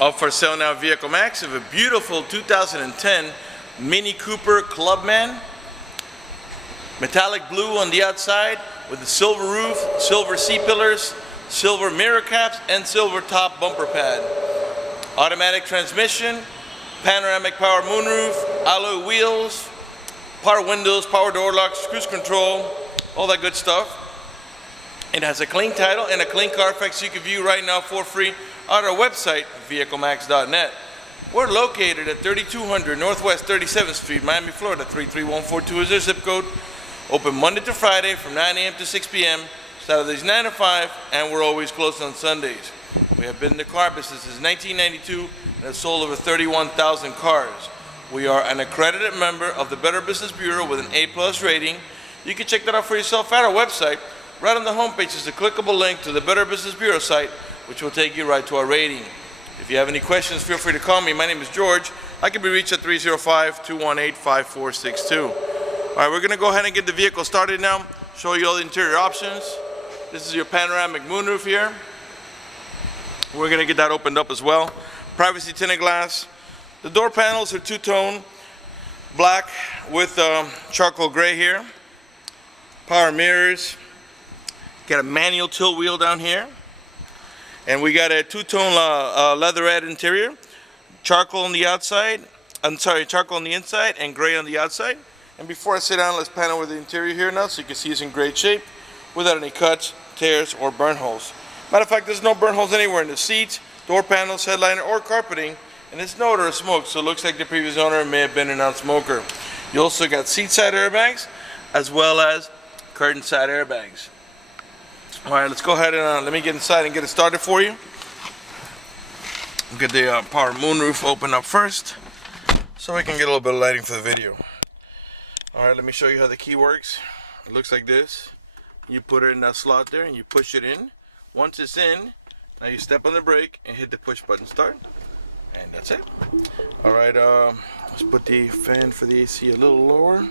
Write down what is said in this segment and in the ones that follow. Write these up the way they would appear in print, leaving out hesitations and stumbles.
Up for sale now, Vehiclemax, of a beautiful 2010 Mini Cooper Clubman. Metallic blue on the outside with a silver roof, silver C-pillars, silver mirror caps, and silver top bumper pad. Automatic transmission, panoramic power moonroof, alloy wheels, power windows, power door locks, cruise control, all that good stuff. It has a clean title and a clean Carfax you can view right now for free on our website, vehiclemax.net. We're located at 3200 Northwest 37th Street, Miami, Florida, 33142 is our zip code. Open Monday to Friday from 9 a.m. to 6 p.m., Saturdays 9 to 5, and we're always closed on Sundays. We have been in the car business since 1992 and have sold over 31,000 cars. We are an accredited member of the Better Business Bureau with an A+ rating. You can check that out for yourself at our website. Right on the homepage is a clickable link to the Better Business Bureau site, which will take you right to our rating. If you have any questions, feel free to call me. My name is George. I can be reached at 305-218-5462. All right, we're going to go ahead and get the vehicle started now, show you all the interior options. This is your panoramic moonroof here. We're going to get that opened up as well. Privacy tinted glass. The door panels are two-tone, black with charcoal gray here. Power mirrors. Got a manual tilt wheel down here. And we got a two-tone leatherette interior. Charcoal on the outside. Charcoal on the inside and gray on the outside. And before I sit down, let's pan over the interior here now so you can see it's in great shape without any cuts, tears, or burn holes. Matter of fact, there's no burn holes anywhere in the seats, door panels, headliner, or carpeting, and there's no odor of smoke, so it looks like the previous owner may have been a non-smoker. You also got seat side airbags as well as curtain side airbags. All right, let's go ahead and let me get inside and get it started for you. We'll get the power moonroof open up first so we can get a little bit of lighting for the video. All right, let me show you how the key works. It looks like this. You put it in that slot there and you push it in. Once it's in, now you step on the brake and hit the push button start. And that's it. All right, let's put the fan for the AC a little lower.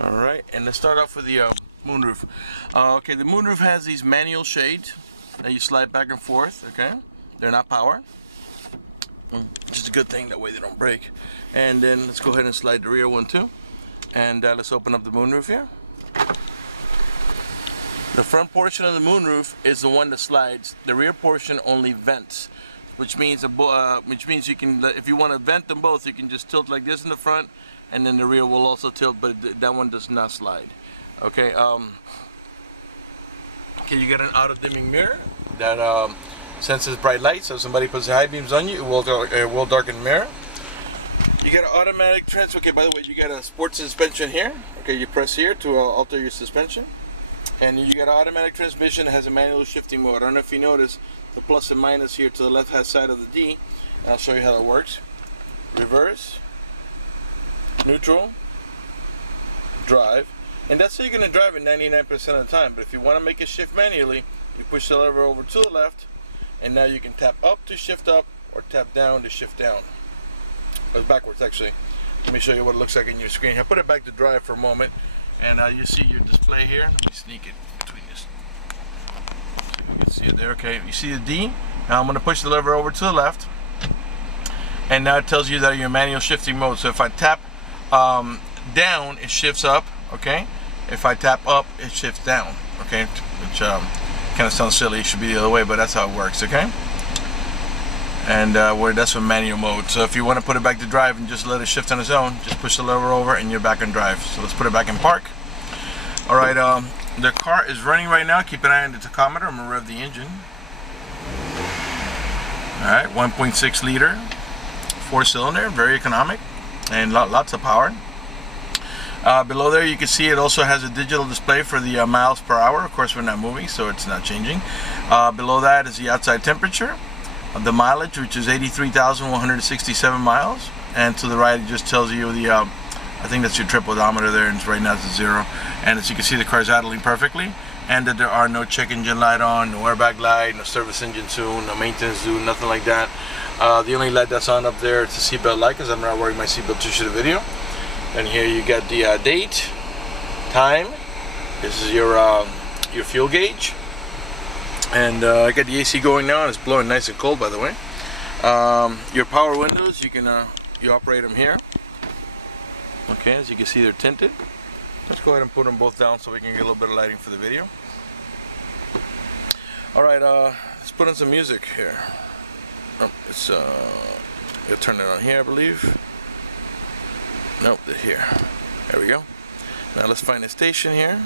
All right, and let's start off with the moonroof. Okay, the moonroof has these manual shades that you slide back and forth, okay? They're not power. Which is a good thing, that way they don't break. And then let's go ahead and slide the rear one too. And let's open up the moonroof here. The front portion of the moonroof is the one that slides. The rear portion only vents, which means you can, if you want to vent them both, you can just tilt like this in the front, and then the rear will also tilt, but that one does not slide. Okay. Okay, you get an auto-dimming mirror that senses bright light, so if somebody puts high beams on you, it will darken the mirror. You got an automatic transfer. Okay, by the way, you got a sports suspension here. Okay, you press here to alter your suspension. And you got an automatic transmission that has a manual shifting mode. I don't know if you notice the plus and minus here to the left-hand side of the D. And I'll show you how that works. Reverse, neutral, drive. And that's how you're going to drive it 99% of the time. But if you want to make it shift manually, you push the lever over to the left. And now you can tap up to shift up or tap down to shift down. It's backwards actually. Let me show you what it looks like in your screen. I'll put it back to drive for a moment. And you see your display here. Let me sneak it between this. So you can see it there. Okay, you see the D? Now I'm going to push the lever over to the left. And now it tells you that you're in manual shifting mode. So if I tap down, it shifts up. Okay. If I tap up, it shifts down. Okay. Which kind of sounds silly. It should be the other way, but that's how it works. Okay. And that's for manual mode. So if you want to put it back to drive and just let it shift on its own, just push the lever over and you're back in drive. So let's put it back in park. All right, the car is running right now. Keep an eye on the tachometer. I'm gonna rev the engine. All right, 1.6 liter, 4-cylinder, very economic, and lots of power. Below there you can see it also has a digital display for the miles per hour. Of course, we're not moving, so it's not changing. Below that is the outside temperature. The mileage, which is 83,167 miles, and to the right it just tells you the I think that's your trip odometer there, and right now it's at 0. And as you can see, the car's idling perfectly, and that there are no check engine light on, no airbag light, no service engine soon, no maintenance due, nothing like that. The only light that's on up there is the seatbelt light, because I'm not wearing my seatbelt to shoot a video. And here you got the date, time. This is your fuel gauge. And I got the AC going now, and it's blowing nice and cold, by the way. Your power windows, you can you operate them here. Okay, as you can see, they're tinted. Let's go ahead and put them both down so we can get a little bit of lighting for the video. All right, let's put on some music here. Oh, it's you'll turn it on here, I believe. Nope, here. There we go. Now let's find a station here.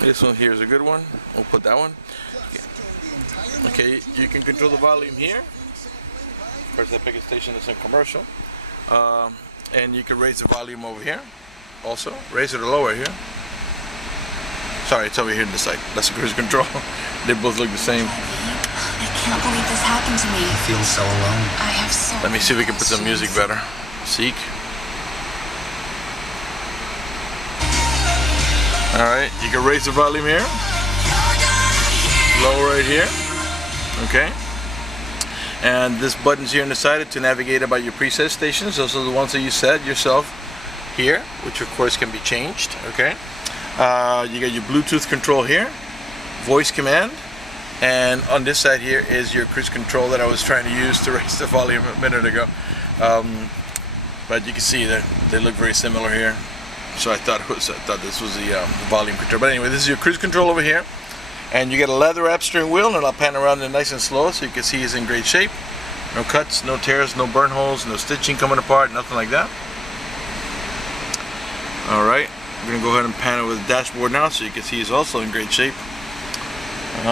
This one here is a good one. We'll put that one. Okay, you can control the volume here. Of course, that biggest station is in commercial. And you can raise the volume over here. Also, raise it or lower here. Sorry, it's over here to the side. That's the cruise control. They both look the same. I can't believe this happened to me. I feel so alone. I have so Let me see if we can put some music better. Seek. Alright, you can raise the volume here. Lower right here. Okay. And this button's here on the side to navigate about your preset stations. Those are the ones that you set yourself here, which of course can be changed. Okay. You got your Bluetooth control here, voice command, and on this side here is your cruise control that I was trying to use to raise the volume a minute ago. But you can see that they look very similar here. So I thought this was the volume control. But anyway, this is your cruise control over here, and you get a leather wrap steering wheel, and I'll pan around it nice and slow so you can see it's in great shape. No cuts, no tears, no burn holes, no stitching coming apart, nothing like that. All right. We're going to go ahead and pan over the dashboard now so you can see it's also in great shape.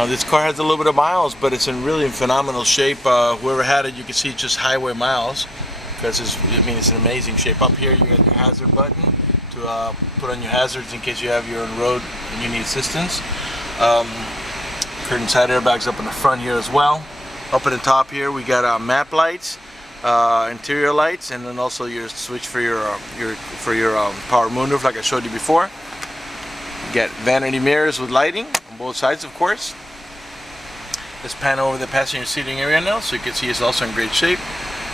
This car has a little bit of miles, but it's in really phenomenal shape. Whoever had it, you can see it's just highway miles, because it's in amazing shape. Up here you got your hazard button to put on your hazards in case you're on road and you need assistance. Curtain side airbags up in the front here as well. Up at the top here we got map lights, interior lights, and then also your switch for your power moonroof, like I showed you before. You get vanity mirrors with lighting on both sides, of course. Let's pan over the passenger seating area now so you can see it's also in great shape.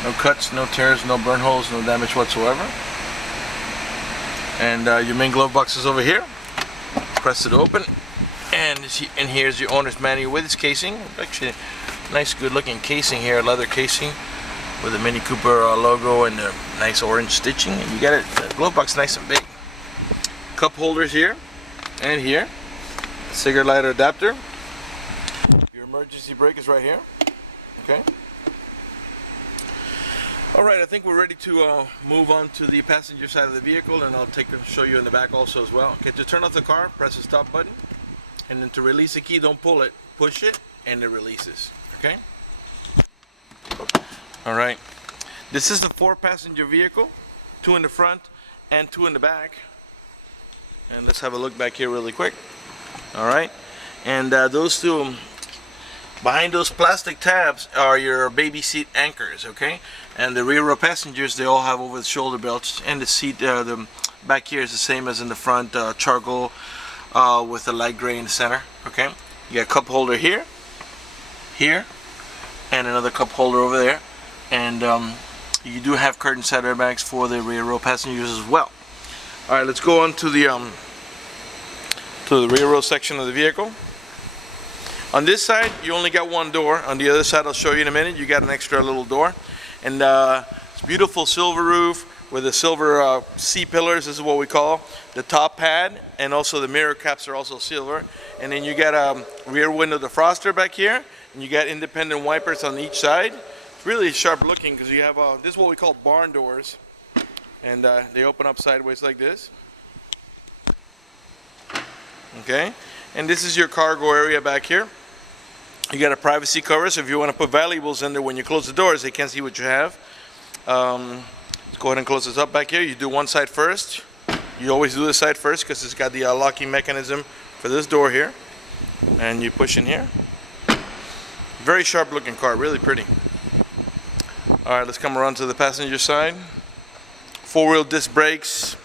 No cuts, no tears, no burn holes, no damage whatsoever. And your main glove box is over here. Press it open, and here's your owner's manual with its casing. Actually, nice, good-looking casing here, leather casing with the Mini Cooper logo and the nice orange stitching. And you got it. The glove box nice and big. Cup holders here and here. Cigarette lighter adapter. Your emergency brake is right here. Okay. Alright, I think we're ready to move on to the passenger side of the vehicle, and I'll show you in the back also as well. Okay, to turn off the car, press the stop button, and then to release the key, don't pull it, push it, and it releases. Okay? Alright, this is the 4-passenger vehicle, 2 in the front and 2 in the back. And let's have a look back here really quick. Alright, and those two, behind those plastic tabs are your baby seat anchors, okay? And the rear row passengers, they all have over the shoulder belts, and the seat, the back here is the same as in the front, charcoal with a light gray in the center, okay? You got a cup holder here, and another cup holder over there, and you do have curtain side airbags for the rear row passengers as well. All right, let's go on to the rear row section of the vehicle. On this side, you only got one door. On the other side, I'll show you in a minute, you got an extra little door. And it's beautiful silver roof with the silver C-pillars, this is what we call the top pad, and also the mirror caps are also silver. And then you got a rear window defroster back here, and you got independent wipers on each side. It's really sharp looking because you have, this is what we call barn doors. And they open up sideways like this. Okay, and this is your cargo area back here. You got a privacy cover, so if you want to put valuables in there when you close the doors, they can't see what you have. Let's go ahead and close this up back here. You do one side first. You always do this side first because it's got the locking mechanism for this door here. And you push in here. Very sharp looking car, really pretty. Alright, let's come around to the passenger side. 4-wheel disc brakes.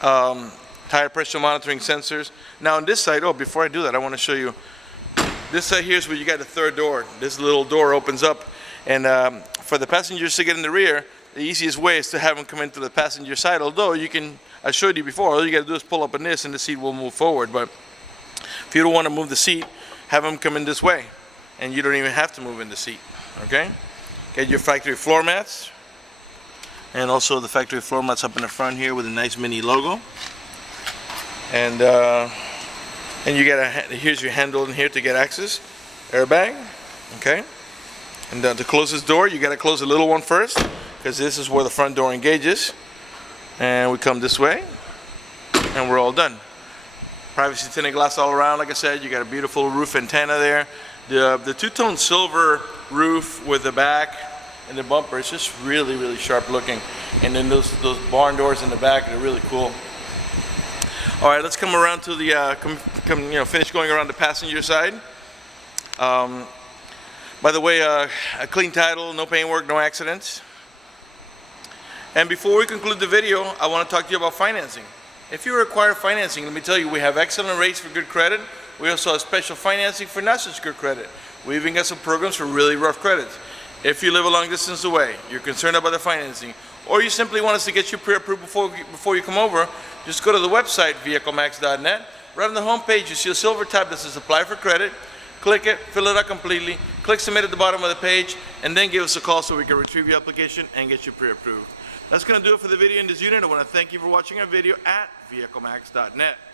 Tire pressure monitoring sensors. Now on this side, before I do that, I want to show you. This side here is where you got the third door. This little door opens up, and for the passengers to get in the rear, the easiest way is to have them come into the passenger side, although I showed you before, all you gotta do is pull up on this and the seat will move forward. But if you don't wanna move the seat, have them come in this way. And you don't even have to move in the seat, okay? Get your factory floor mats. And also the factory floor mats up in the front here with a nice mini logo. And you here's your handle in here to get access. Airbag, okay? And to close this door, you gotta close the little one first, because this is where the front door engages. And we come this way, and we're all done. Privacy tinted glass all around, like I said. You got a beautiful roof antenna there. The two-tone silver roof with the back and the bumper is just really, really sharp looking. And then those barn doors in the back are really cool. All right, let's come around to the finish going around the passenger side. By the way, a clean title, no paintwork, no accidents. And before we conclude the video, I want to talk to you about financing. If you require financing, let me tell you, we have excellent rates for good credit. We also have special financing for not such good credit. We even got some programs for really rough credits. If you live a long distance away, you're concerned about the financing, or you simply want us to get you pre-approved before you come over, just go to the website, vehiclemax.net. Right on the home page, you see a silver tab that says Apply for Credit. Click it, fill it out completely, click Submit at the bottom of the page, and then give us a call so we can retrieve your application and get you pre-approved. That's going to do it for the video in this unit. I want to thank you for watching our video at vehiclemax.net.